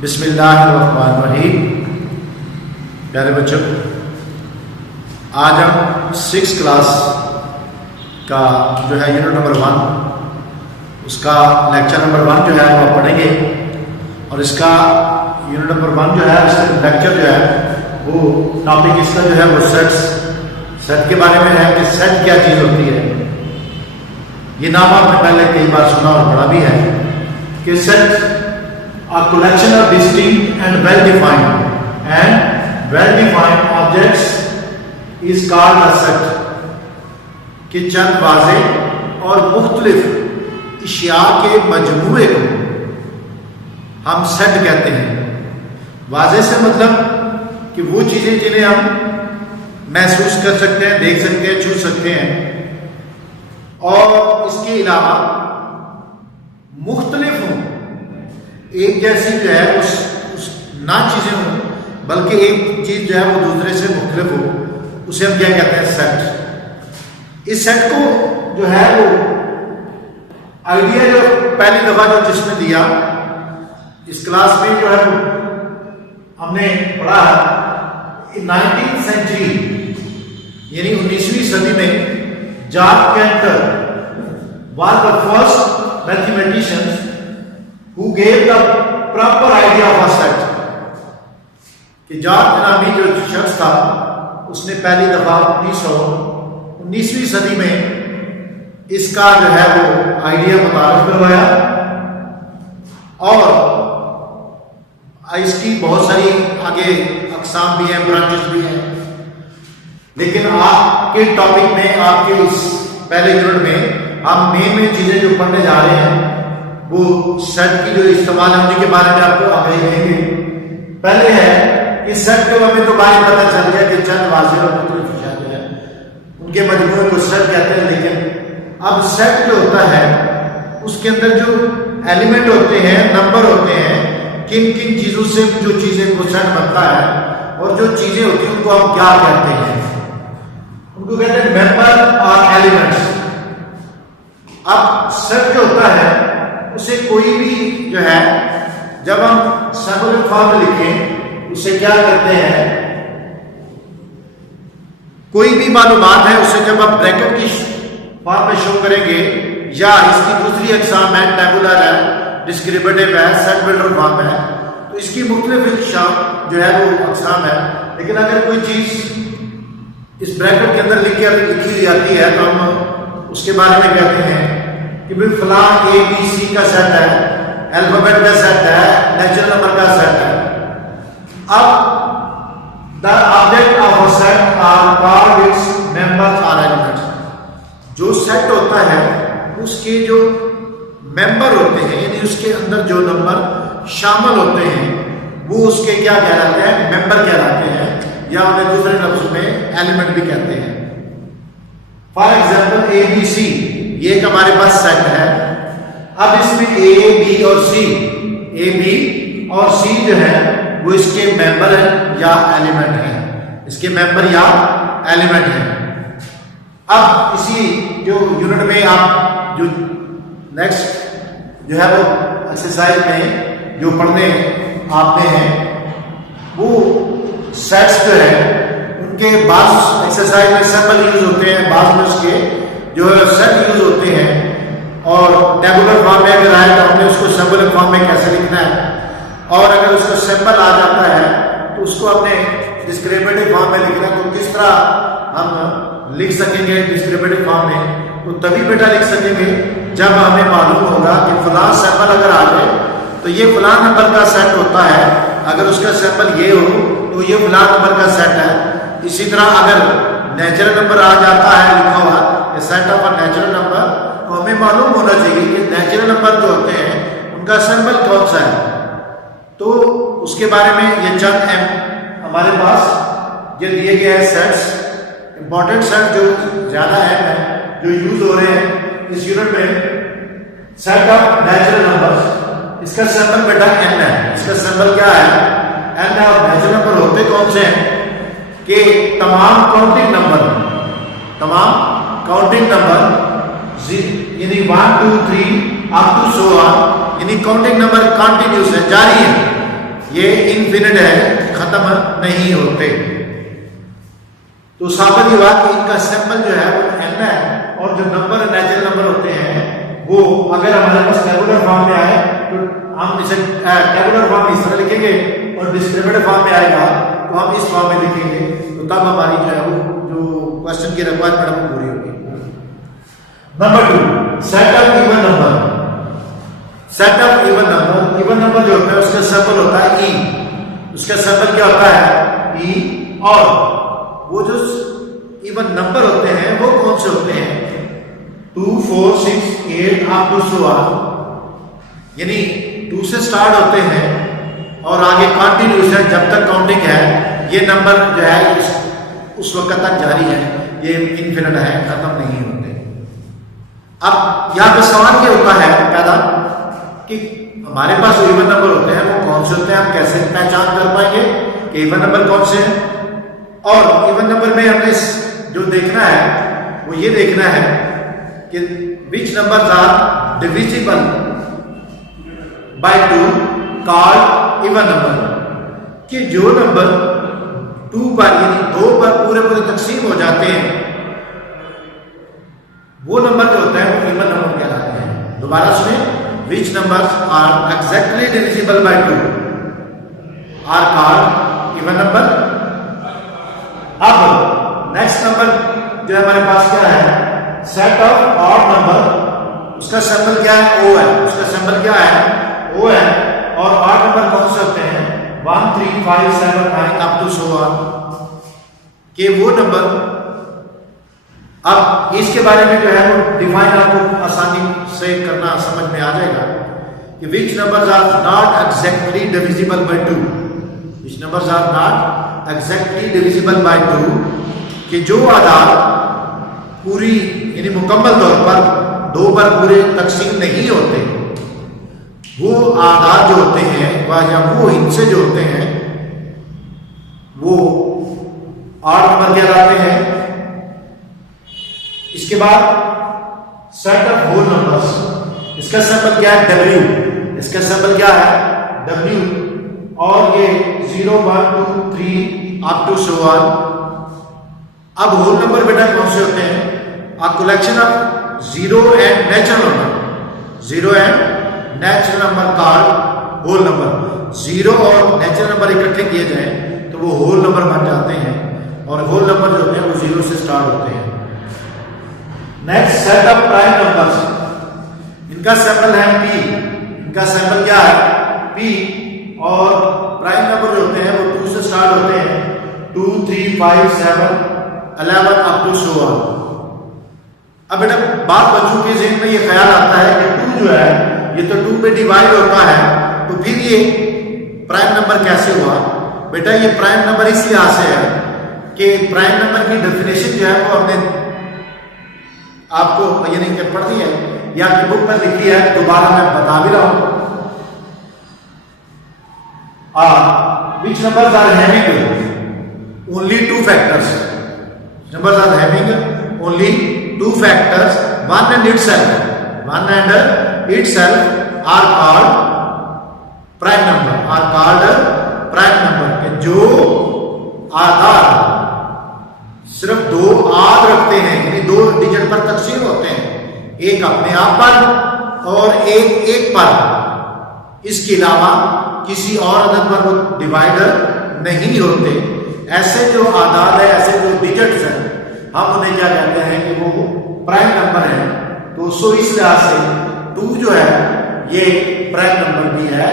बिस्मिल्लाहिर्रहमानिर्रहीम। प्यारे बच्चों, आज हम 6 क्लास का जो है यूनिट नंबर 1 उसका लेक्चर नंबर 1 जो है वो पढ़ेंगे। और इसका यूनिट नंबर 1 जो है इसका लेक्चर जो है वो टॉपिक इसका जो है वो सेट के बारे में है कि सेट क्या चीज़ होती है। ये नाम आपने पहले कई बार सुना और पढ़ा भी है कि set a collection of distinct and well-defined objects is called a set। कि चंद वाज़ेह और मुख्तलिफ इशिया के मजमूए को हम सेट कहते हैं। वाज़ेह से मतलब कि वो चीज़ें जिन्हें हम महसूस कर सकते हैं, देख सकते हैं, छू सकते हैं, और इसके अलावा मुख्तलिफ हों, एक जैसी जो है उस ना चीज़ें हों, बल्कि एक चीज़ जो है वो दूसरे से मुख्तलिफ हो, उसे हम क्या कहते हैं? सेट। इस सेट को जो है वो आइडिया जो पहली दफ़ा जो जिसने दिया इस क्लास में जो है हमने पढ़ा 19th सेंचुरी यानी 19वीं सदी में George canter was the first mathematician who gave the proper idea of a set। कि जॉर्ज नामी जो शख्स था उसने पहली दफा 19वीं सदी में इसका जो है वो आइडिया मुतारिफ करवाया, और इसकी बहुत सारी आगे अकसाम भी हैं, ब्रांचेस भी हैं। लेकिन आपके टॉपिक में, आपके इस पहले यूनिट में हम मेन चीजें जो पढ़ने जा रहे हैं वो सेट की जो इस्तेमाल है उन्हीं के बारे में आपको आगे देंगे। पहले है कि सेट को हमें तो बारे पता चल गया कि चंद वाज़ेह और मुख्तलिफ इशिया जो है उनके मजमूए को सेट कहते हैं। लेकिन अब सेट जो होता है उसके अंदर जो एलिमेंट होते हैं, नंबर होते हैं, किन किन चीजों से जो चीजें को सेट बनता है, और जो चीजें होती हैं उनको हम क्या कहते हैं? उनको कहते हैं मेंबर और एलिमेंट्स। अब सेट जो होता है उसे कोई भी जो है जब हम सिंगुलर फॉर्म में लिखें उसे क्या करते हैं? कोई भी मालूमात है उसे जब आप ब्रैकेट की फॉर्म में शो करेंगे, या इसकी दूसरी अकसाम है, टेबुलर है, डिस्क्रिप्टिव है, सेट बिल्डर फॉर्म है, तो इसकी मुख्तलिफ अकसाम जो है वो अकसाम है। लेकिन अगर कोई चीज इस ब्रैकेट के अंदर लिखी हुई आती है तो हम उसके बारे में कहते हैं कि भाई फलां ABC का सेट है, अल्फाबेट का सेट है, नेचुरल नंबर का सेट है। अब the object of a set are called its members और एलिमेंट्स। जो सेट होता है उसके जो मेंबर होते हैं यानी उसके अंदर जो नंबर शामिल होते हैं वो उसके क्या कहलाते हैं? मेंबर कहलाते हैं, या उन्हें दूसरे लफ्ज़ में एलिमेंट भी कहते हैं। फॉर एग्जाम्पल ABC ये एक हमारे पास सेट है। अब इसमें A, B और C जो है वो इसके मेंबर है या एलिमेंट है, इसके मेंबर या एलिमेंट है। अब इसी जो यूनिट में आप जो नेक्स्ट जो है वो एक्सरसाइज में जो पढ़ने आपने हैं वो सेट्स जो है उनके बाद एक्सरसाइज में सिंबल यूज होते हैं, बाद में उसके जो है सेट यूज होते हैं। और टेबुलर फॉर्म में अगर आए तो हमने उसको सिंबल फॉर्म में कैसे लिखना है, और अगर उसका सिंबल आ जाता है तो उसको हमने डिस्क्रिप्टिव फॉर्म में लिखना है। तो किस तरह हम लिख सकेंगे डिस्क्रिप्टिव फॉर्म में? तो तभी बेटा लिख सकेंगे जब हमें मालूम होगा कि फलां सिंबल अगर आ जाए तो ये फलां नंबर का सेट होता है, अगर उसका सिंबल ये हो तो ये फलां नंबर का सेट है। इसी तरह अगर नेचुरल नंबर आ जाता है लिखा हुआ set of a natural number, तो हमें मालूम होना चाहिए कि नेचुरल नंबर जो होते हैं उनका सिंबल कौन सा है। तो उसके बारे में ये चंद हमारे पास जो दिए गए हैं सेट्स, इंपॉर्टेंट सेट जो ज्यादा है जो यूज हो रहे हैं इस यूनिट में। सेट ऑफ नेचुरल नंबर्स, इसका सिंबल बेटा n है। इसका सिंबल क्या है? n है। और नेचुरल नंबर होते कौन से हैं? कि तमाम काउंटिंग नंबर यानी 1 2 3 अप टू सो ऑन, यानी काउंटिंग नंबर कंटिन्यूस है, जारी है। ये इनफिनिट है, खत्म नहीं होते। तो साबित हुआ कि इनका सैंपल जो है वो n है, और जो नंबर नेचुरल नंबर होते हैं वो अगर हमारे पास टेबुलर फॉर्म में आए तो हम इसे टेबुलर फॉर्म इस तरह लिखेंगे, और डिस्क्रिमिनेटिव फॉर्म में आएगा तो हम इस फॉर्म में लिखेंगे, तो तब हमारी जो है वो जो क्वेश्चन की रिक्वायरमेंट वो पूरी होगी। Number 2, set of even number. Set of even number, even number जो होता है उसका सैंपल होता है ई। उसका सैंपल क्या होता है? ई। और वो जो इवन नंबर होते हैं वो कौन से होते हैं? 2, 4, 6, 8 अप टू 1, यानी 2 से स्टार्ट होते हैं और आगे कंटिन्यूस है जब तक काउंटिंग है। ये नंबर जो है उस वक्त तक जारी है, ये इनफिनिट है, खत्म नहीं होते। अब यहां पे सवाल क्या होता है पैदा कि हमारे पास जो इवन नंबर होते हैं वो कौन से होते हैं, हम कैसे पहचान कर पाएंगे कि इवन नंबर कौन से हैं? और इवन नंबर में हमें जो देखना है वो ये देखना है कि which numbers are divisible by 2 called even number, कि जो नंबर 2 पर यानी 2 पर पूरे पूरे तकसीम हो जाते हैं वो नंबर जो होते हैं वो इवन नंबर कहलाते हैं। दोबारा सुने, which numbers are exactly divisible by 2 are called even number. अब नेक्स्ट नंबर जो हमारे पास क्या है? Set of odd number. उसका सिंबल क्या है? ओ है। उसका सिंबल क्या है? ओ है। और ऑड नंबर कौन से होते हैं? 1, 3, 5, 7, 9 अप टू 100 के वो नंबर। अब इसके बारे में जो है वो डिफाइन आपको आसानी से करना समझ में आ जाएगा कि which numbers are not exactly divisible by 2। Which numbers are not exactly divisible by 2, कि जो आधार पूरी यानी मुकम्मल तौर पर 2 पर पूरे तकसीम नहीं होते, वो आधार जो होते हैं या वो हिस्से जो होते हैं वो ऑड नंबर कहलाते हैं। इसके बाद सेट ऑफ होल नंबर्स। इसका सिंबल क्या है? W। इसका सिंबल क्या है? W। और ये 0, 1, 2, 3 अप टू 100। अब होल नंबर बेटा कौन से होते हैं? A collection of 0 and natural number. 0 and natural number called whole number. 0 और नेचुरल नंबर इकट्ठे किए जाएं तो वो होल नंबर बन जाते हैं, और होल नंबर जो होते हैं वो 0 से स्टार्ट होते हैं। Next, set of prime numbers. इनका सिंबल है P। इनका सिंबल क्या है? P। और प्राइम नंबर जो होते हैं वो 2 से स्टार्ट होते हैं। 2, 3, 5, 7, 11 अप टू 100। अब बेटा बात बच्चों के ज़हन में ये ख्याल आता है कि 2 जो है ये तो 2 पे डिवाइड होता है, तो फिर ये प्राइम नंबर कैसे हुआ? बेटा ये प्राइम नंबर इस लिहाज से है कि प्राइम नंबर की डेफिनेशन जो है वो हमने आपको यानी कि पढ़ दी है या आपकी बुक में लिखी है, दोबारा मैं बता भी रहा हूं। Which numbers are having only 2 factors? Numbers are having only 2 factors. One and itself are called prime number. Are called prime number. जो आधार सिर्फ 2 आद रखते हैं, यानी 2 डिजिट पर तकसीम होते हैं, एक अपने आप पर और एक पर। इसके अलावा किसी और अदद पर वो डिवाइडर नहीं होते। ऐसे जो आधार है, ऐसे जो डिजिट्स हैं, हम उन्हें क्या कहते हैं कि वो प्राइम नंबर है। तो सो इस लिहाज से 2 जो है ये प्राइम नंबर भी है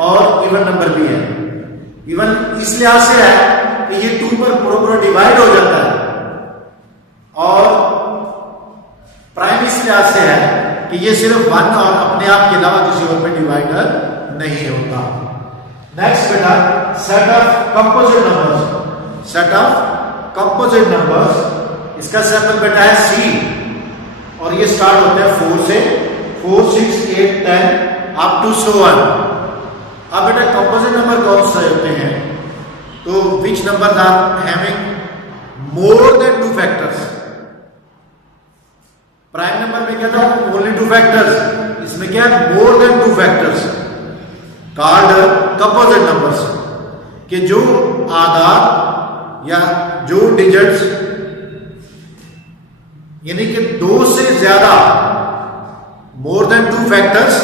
और इवन नंबर भी है। इवन इस लिहाज से है कि ये 2 पर पूरा डिवाइड हो जाता है, और प्राइम इस लिहाज से है कि ये सिर्फ 1 और अपने आप के अलावा किसी और पे डिवाइडर नहीं होता। नेक्स्ट बेटा, set of composite numbers. Set of composite numbers, इसका सिंबल बेटा है C, और ये स्टार्ट होते हैं 4 से। 4, 6, 8, 10 अप टू 100। अब बेटा कंपोजिट नंबर कौन से होते हैं? तो which number are having more than 2 factors? Prime number में क्या था? Only 2 factors. इसमें क्या है? More than 2 factors. Called composite numbers, कि जो आधार या जो डिजिट्स यानी कि 2 से ज्यादा, more than 2 factors,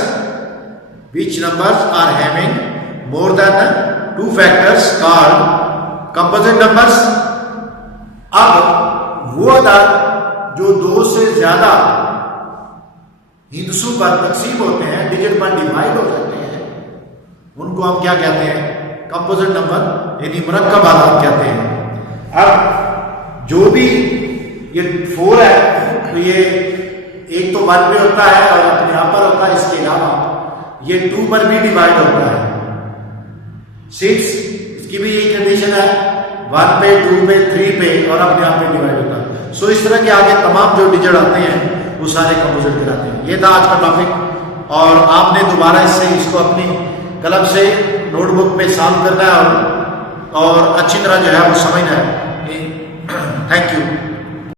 which numbers are having more than 2 factors called composite numbers. अब वो आधार जो 2 से ज्यादा हिस्सों पर तकसीम होते हैं, डिजिट पर डिवाइड हो जाते हैं, उनको हम क्या कहते हैं? कंपोजिट नंबर यानी मुरक्कब आधार कहते हैं। अब जो भी ये 4 है तो ये एक तो 1 पे होता है और अपने यहाँ पर होता है, इसके अलावा ये 2 पर भी डिवाइड होता है। 6 इसकी भी यही कंडीशन है, 1 पे, 2 पे, 3 पे और अपने यहाँ पे डिवाइड होता है। सो इस तरह के आगे तमाम जो डिजिट आते हैं वो सारे कंपोजिट कहलाते हैं। ये था आज का टॉपिक और आपने दोबारा इसको अपनी कलम से नोटबुक पे सॉल्व करना है और अच्छी तरह जो है वो समझना है। Thank you.